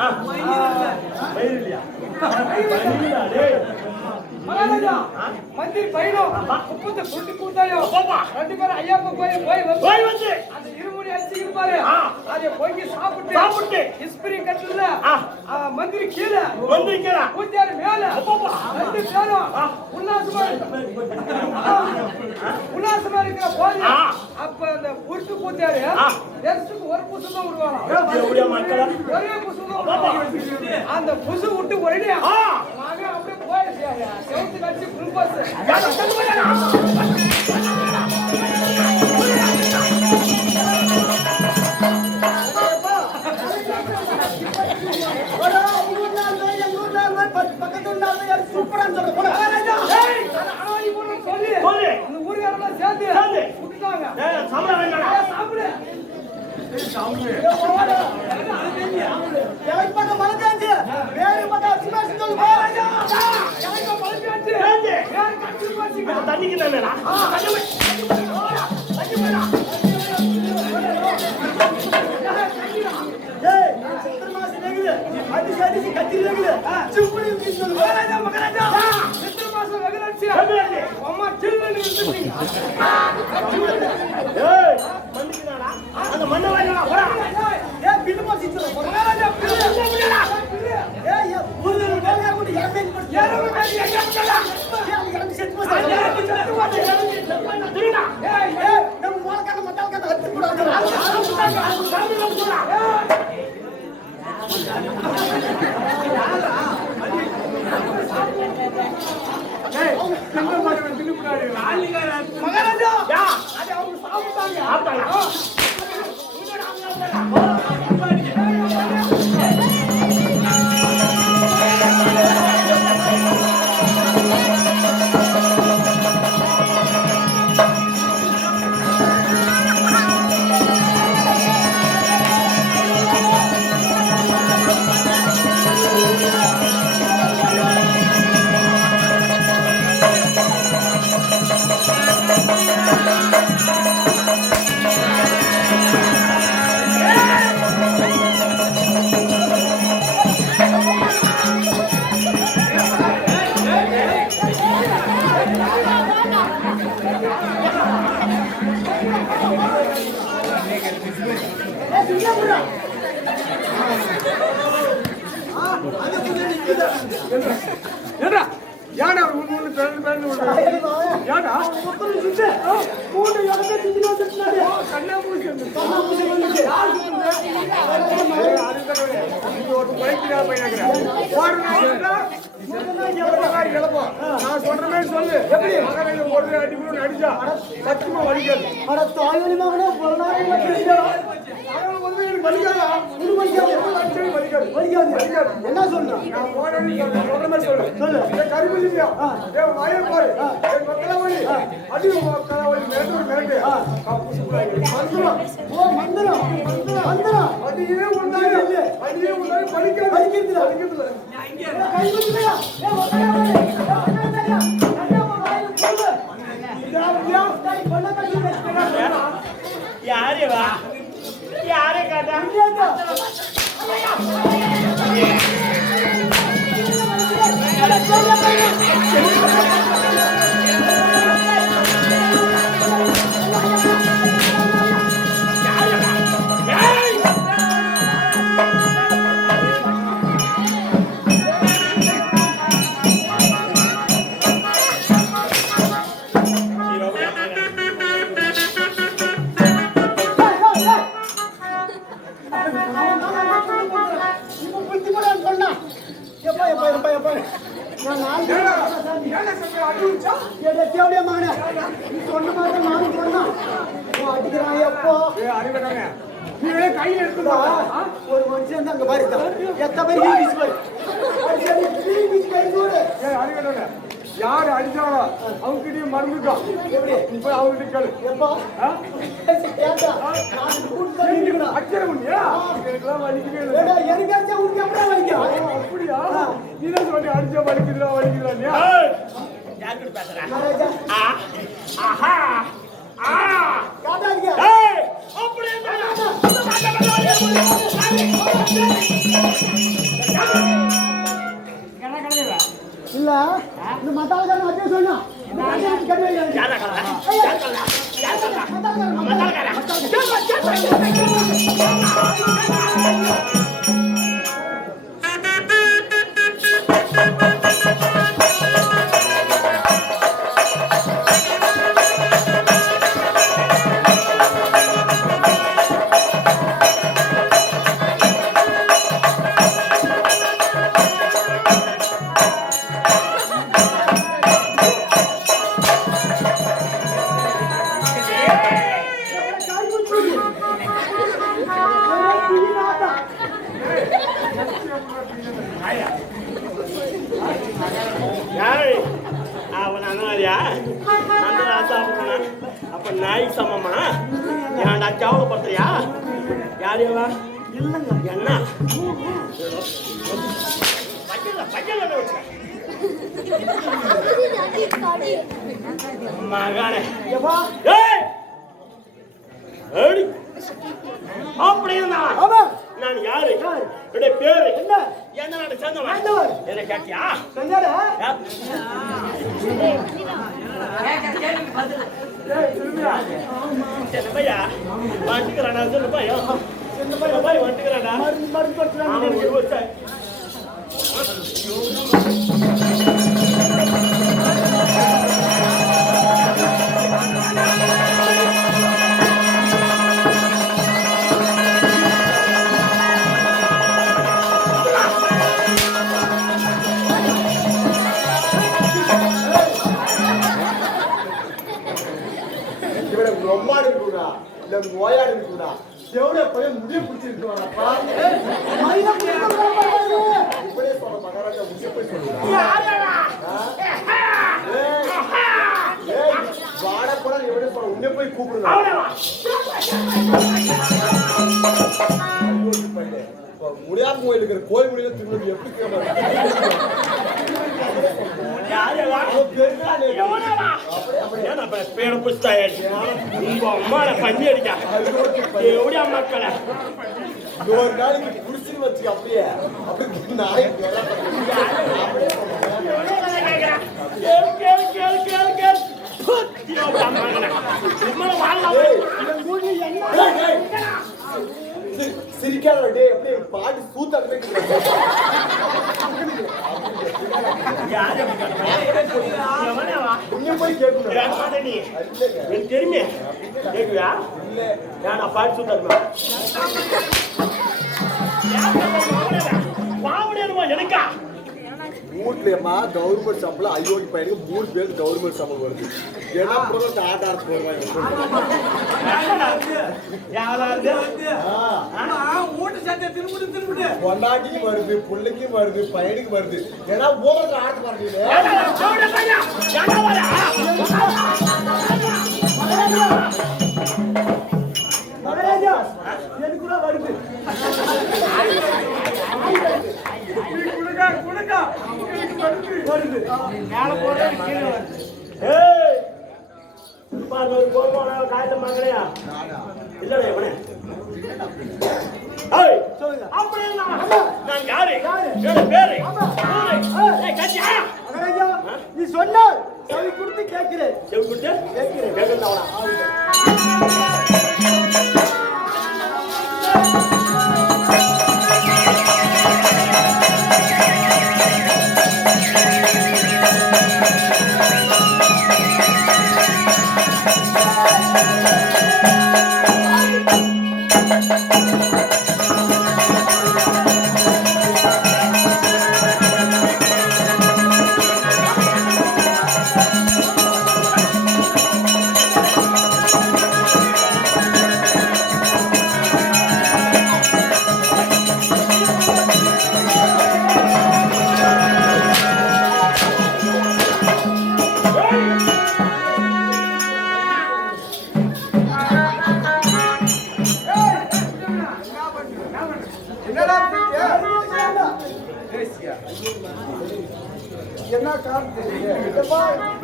மந்திரி பையனும் குப்பத்தை குட்டி கூட்டாயோ 2 பேரும் ஐயா போய் வந்து அந்த இருமுடி அடிச்சுக்கிட்டு பாரு அதை பொங்கி சாப்பிட்டு இஸ்பிரி கட்டுல மந்திரி கீழே கூத்தியாரு மேல 2 பேரும் உல்லாசமா இருக்கிற போது அப்ப அந்த உருட்டு கூத்தியாரு தேசத்துக்கு ஒரு புசு தான் விடுவாங்க ஒரே புசு தான் அந்த புசு விட்டு ஒரே அப்படியே போயிடுச்சு செவத்து கட்சி குளுப்பாசு தண்ணிக்கு தானே அந்த மண்ண மகாராஜா அவங்க சாப்பிட்டாங்க Thank you. ஏடா யாடா ஒண்ணு பேருந்து யாடா மூணு இடத்துல திடீர்னு வந்துட்டாரு. கண்ணா மூச்சு கண்ணா மூச்சு வந்துச்சு. யார் வந்து நீ ஒரு பைக்ல போயினக்கற நான் சொல்ற மாதிரி சொல்லு எப்படி மகனையில போட்டு அடிக்கணும் அடிச்சா சத்தியமா வலிக்காது அட தாயலி மகனே பொருளாதார பிடிச்சா அவன் வந்து எனக்கு வலிக்காதா இது வலிக்காது. வலிக்காது வலிக்காது. என்ன சொல்ற? நான் போறேன்னு சொல்ற மாதிரி சொல்லு சொல்லு. ஏ கருப்பு இல்லையா ஏ வாயே போய் ஏ மக்கள வலி அடி மக்கள வலி மிரட்டு மந்திரம் ஓ மந்திரம். மந்திரம். அடியே உண்டாய் அடியே உண்டாய் பலிக்காது வலிக்கிறதுல. வலிக்கிறதுல கை குத்துறியா? ஏ ஒக்கடா வலி. ஏ ஒக்கடா வலியா? கண்ணா வாயில போடு. இதா டை பண்ண கட்டுங்க. யாரே வா யாரே காட்டா இல்லையா? ஒரு மனுஷன் அங்க பாருங்க எத்தனை யாரு அடிச்சாரோ அவங்ககிட்டயும் மறந்துட்டான் இப்ப அவங்ககிட்ட கேளு எப்போ அச்சர முடியா எனக்குலாம் வலிக்கவே இல்லை எரிக்காச்சா உனக்கு எப்படி வலிக்கும் அப்படியா நீதான் சொல்லி அடிச்சா வலிக்குதுடா வலிக்குதுடா யாரு பேசுறா மகாராஜா ஆஹா காட்டாதீங்க ஏய் அப்படியே இல்ல இந்த மத்தாளக்காரன் அதே சொன்னா யாரா கலா யாரு அவன் அண்ணாரியா அந்த ராசாவுனா அப்ப நாய் சமமா ஏன்டா கேவலப்படுத்துறியா யாரையவா இல்லைங்க என்ன மகானே அப்படி இருந்தா நான் யாரு என்னுடைய பேரு என்ன எந்த நாட்டை சேர்ந்தவன் என்ன கேட்டியா பையா வந்துக்கிறானா சொல்லு பையா பாய் வந்துக்கிறானா ரொம்பாடு இருக்குடா இல்ல நோயாடு இருக்குடா செவட போய் முடிய பிடிச்சிருக்கோம்ப்பா இப்படியே சொல்ற மகாராஜா முடிய போய் சொல்லுடா வாட போட எவ்வளவு சொல்ற உன்னை போய் கூப்பிடுங்க முடியாம கோயில் இருக்கிற கோயில் முடியல திரும்ப எப்படி பேரை புஸ்தா உங்க அம்மாவை பண்ணி அடிக்கா எப்படியா மக்களை ஒரு நாளைக்கு குடிச்சு வச்சு அப்படியே அப்படி நாளைக்கு சிரிக்காத டேய் அப்படியே பாட்டு சூத்தாட்டமே நீங்க போய் கேட்கணும் எனக்கு தெரியுமே கேக்குதா இல்ல நான் பாட்டு சுத்தமா பாவடியமா எனக்கா வீட்லயம்மா கவர்மெண்ட் சம்பளம் ஐயோடி பையனுக்கு 3 பேருக்கு கவர்மெண்ட் சம்பளம் வருது ஏன்னா ப்ரோக்ராம் ஆட்ட ஆட போறாங்க பொண்டாட்டிக்கு வருது பிள்ளைக்கு வருது பையனுக்கு வருது ஏன்னா ஓவருக்கு ஆட்ட பாருங்க மகாராஜா எனக்கு கூட வருது வருது காயத்தை மங்களையா இல்லடா இவனே நான் யாரு பேரு நீ சொன்ன செவி கொடுத்து கேட்கிறேன் செவி கொடுத்து கேட்கிறேன் என்ன காரணம் தெரியல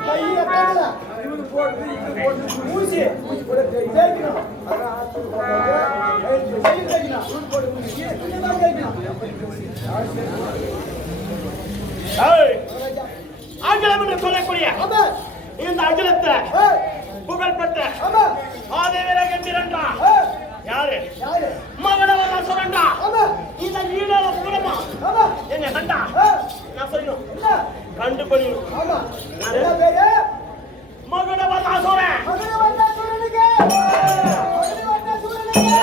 கையில கட்டல இவரு போட்டு இது போட்டு ஊசி போட ஜெயிக்கணும் அதான் ஆத்து போடுறது ஜெயிக்கணும் ஊசி போடு ஊசி என்ன ஜெயிக்கணும் ஏய் ஆங்கிலம் என்று சொல்லக்கூடிய ஆமா இந்த அகிலத்தை புகழ்பெற்ற ஆமா ஆதேவர கண்டிரண்டா யாரு யாரு மகனவரா சொல்றா ஆமா இந்த நீடால புகழமா ஆமா என்ன கண்டா நான் சொல்லணும் என்ன கண்டு பண்ணிடும் ஆமா என்ன பேரு மகனவரா சொல்றேன் மகனவரா சொல்றீங்க மகனவரா சொல்றீங்க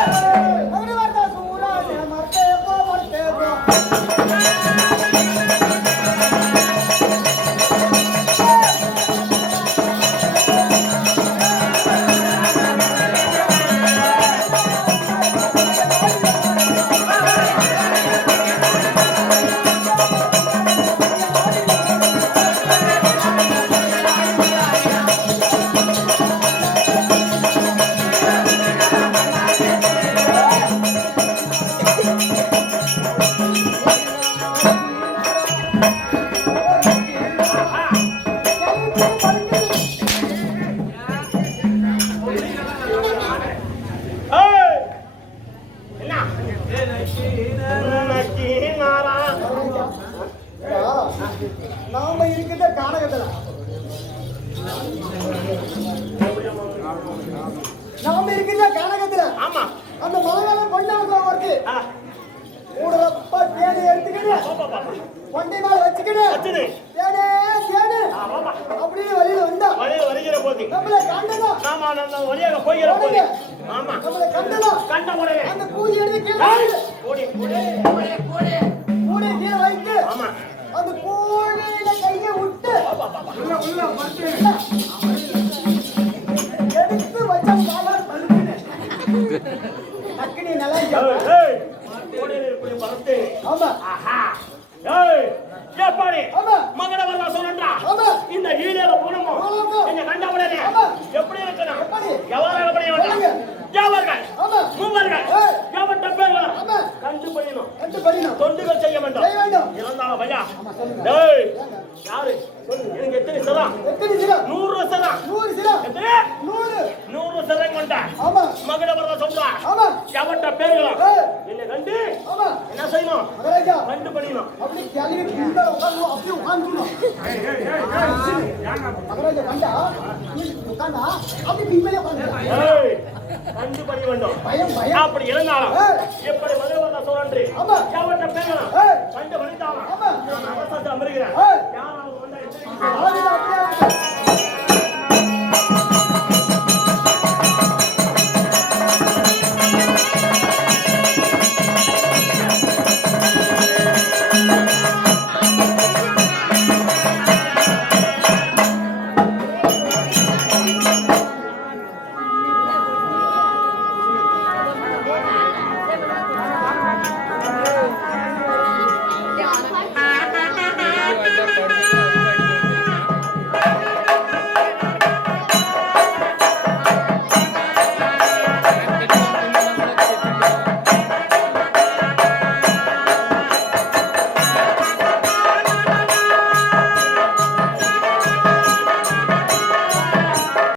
மகனவரா சூரானே மர்த்தே போ நாம இருக்கிற காலகட்டத்துல ஆமா அந்த மலையாள பொண்ணாக வருது கூடப்பா தேடி எடுத்துக்கிட்டு பொண்டை மேல வச்சுக்கிட்டு தேடே தேடு அப்படியே வழியில வந்தா வருகிற போது நம்மள கண்டதா ஆமா நம்ம வழியாக போகிற போது ஆமா நம்மள கண்டதா கண்ட உடனே அந்த கூலி எடுத்து கீழே ஓடி கூலி கீழே வைத்து ஆமா அந்த கூலியில கையை விட்டு உள்ள வந்து எடுத்து வச்ச காலார் பழுக்குன்னு டக்குனி நல்லா ஏய் ஓடில போய் பறந்து ஆமா ஆஹா ஏய் ஏப்பாடி ஆமா மகன வரலா சொல்றா ஆமா இந்த ஈழல போணுமோ என்ன கண்ட உடனே ஆமா எப்படி இருக்கணும் எப்படி எவராக பண்ணி வந்தாங்க ஜாவர்கள் ஆமா மூவர்கள் ஜாவட்ட பேர்கள் ஆமா கண்டு பண்ணினோம் கண்டு பண்ணினோம் தொண்டுகள் செய்ய வேண்டும் செய்ய வேண்டும் இருந்தாலும் பையா ஆமா சொல்லுங்க டேய் யாரு எனக்கு எத்தனை சரம் எத்தனை சிரம் 100 சரம் 100 சிரம் எத்தனை 100 சரம் கொண்ட ஆமா மகன வரலா சொல்றா ஆமா ஜாவட்ட பேர்கள் என்ன கண்டு ஆமா என்ன செய்யணும் மகாராஜா கண்டு பண்ணினோம் அப்படி கேள்வி கிண்ட உட்கார்ந்து அப்படியே உட்கார்ந்துக்கணும் மகாராஜா கண்டா உட்கார்ந்தா அப்படி பின்னாலே உட்கார்ந்து ஏய் கண்டு பண்ணி வேண்டும். பயம் பயம். அப்படி இருந்தாலும் எப்படி மதுரவர்ண சோழன்று ஆமா. யாவட்ட பேரலாம் கண்டு வழித்தாலும் ஆமா. நான் அவசரத்தில் அமருகிறேன். யாராவது வந்தா எச்சரிக்கை.